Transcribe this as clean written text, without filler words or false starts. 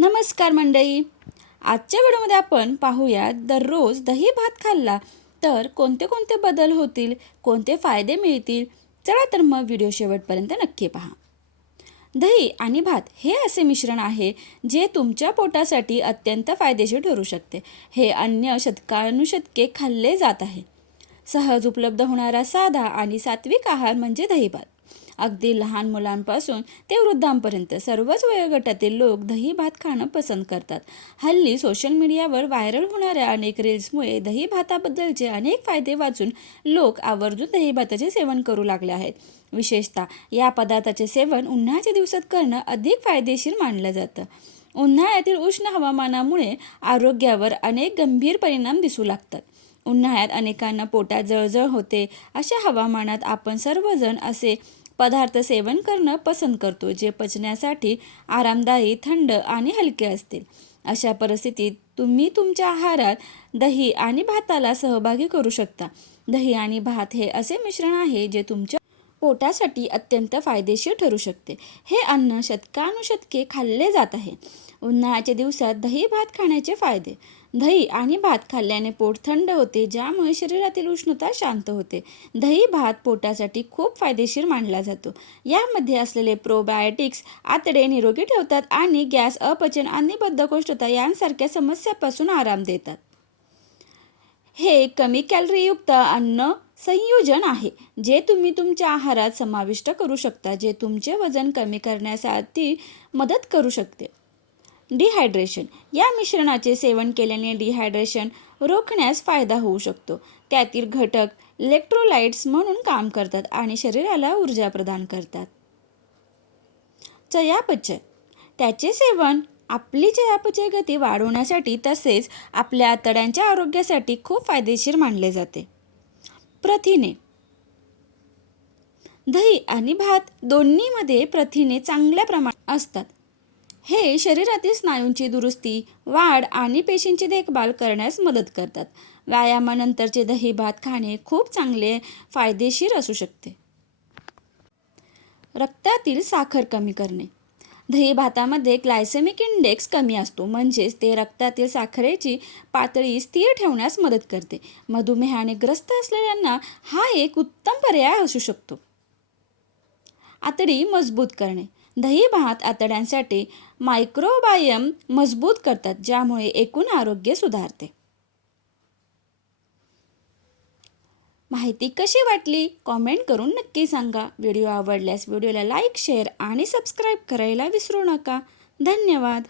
नमस्कार मंडळी. आजच्या व्हिडिओमध्ये आपण पाहूया दररोज दही भात खाल्ला तर कोणते कोणते बदल होतील, कोणते फायदे मिळतील. चला तर मग व्हिडिओ शेवटपर्यंत नक्की पहा. दही आणि भात हे असे मिश्रण आहे जे तुमच्या पोटासाठी अत्यंत फायदेशीर ठरू शकते. हे अन्न शतकानुशतके खाल्ले जात आहे. सहज उपलब्ध होणारा साधा आणि सात्विक आहार म्हणजे दही भात. अगदी लहान मुलांपासून ते वृद्धांपर्यंत सर्वच वयोगटातील लोक दही भात खाणं पसंत करतात. हल्ली सोशल मीडियावर व्हायरल होणाऱ्या अनेक रील्समुळे दही भाताबद्दलचे अनेक फायदे वाचून लोक आवर्जून दही भाताचे सेवन करू लागले आहेत. विशेषतः या पदार्थाचे सेवन उन्हाळ्याच्या दिवसात करणं अधिक फायदेशीर मानलं जातं. उन्हाळ्यातील उष्ण हवामानामुळे आरोग्यावर अनेक गंभीर परिणाम दिसू लागतात. उन्हाळ्यात अनेकांना पोटात जळजळ होते. अशा हवामानात आपण सर्वजण असे पदार्थ सेवन करणं पसंत करतो जे पचण्यासाठी आरामदायी, थंड आणि हलके असतील. अशा परिस्थितीत तुम्ही तुमच्या आहारात दही आणि भाताला सहभागी करू शकता. दही आणि भात हे असे मिश्रण आहे जे तुमच्या पोटासाठी अत्यंत फायदेशीर ठरू शकते. हे अन्न शतकानुशतके खाल्ले जात आहे. उन्हाळ्याच्या दिवसात दही भात खाण्याचे फायदे. दही आणि भात खाल्ल्याने पोट थंड होते, ज्यामुळे शरीरातील उष्णता शांत होते. दही भात पोटासाठी खूप फायदेशीर मानला जातो. यामध्ये असलेले प्रोबायोटिक्स आतडे निरोगी ठेवतात आणि गॅस, अपचन आणि बद्धकोष्ठता यांसारख्या समस्यांपासून आराम देतात. हे कमी कॅलरीयुक्त अन्न संयोजन आहे जे तुम्ही तुमच्या आहारात समाविष्ट करू शकता, जे तुमचे वजन कमी करण्यासाठी मदत करू शकते. डिहायड्रेशन. या मिश्रणाचे सेवन केल्याने डिहायड्रेशन रोखण्यास फायदा होऊ शकतो. त्यातील घटक इलेक्ट्रोलाइट्स म्हणून काम करतात आणि शरीराला ऊर्जा प्रदान करतात. चयापचय. त्याचे सेवन आपली चयापचय गती वाढवण्यासाठी तसेच आपल्या आतड्यांच्या आरोग्यासाठी खूप फायदेशीर मानले जाते. प्रथिने. दही आणि भात दोन्हीमध्ये प्रथिने चांगल्या प्रमाणात असतात. हे शरीरातील स्नायूंची दुरुस्ती, वाढ आणि पेशींची देखभाल करण्यास मदत करतात. व्यायामानंतरचे दही भात खाणे खूप चांगले फायदेशीर असू शकते. रक्तातील साखर कमी करणे. दही भातामध्ये ग्लायसेमिक इंडेक्स कमी असतो, म्हणजेच ते रक्तातील साखरेची पातळी स्थिर ठेवण्यास मदत करते. मधुमेहाने ग्रस्त असलेल्यांना हा एक उत्तम पर्याय असू शकतो. आतडी मजबूत करणे. दही भात आतड्यांसाठी मायक्रोबायम मजबूत करतात, ज्यामुळे एकूण आरोग्य सुधारते. माहिती कशी वाटली कॉमेंट करून नक्की सांगा. व्हिडिओ आवडल्यास व्हिडिओला लाईक, शेअर आणि सबस्क्राईब करायला विसरू नका. धन्यवाद.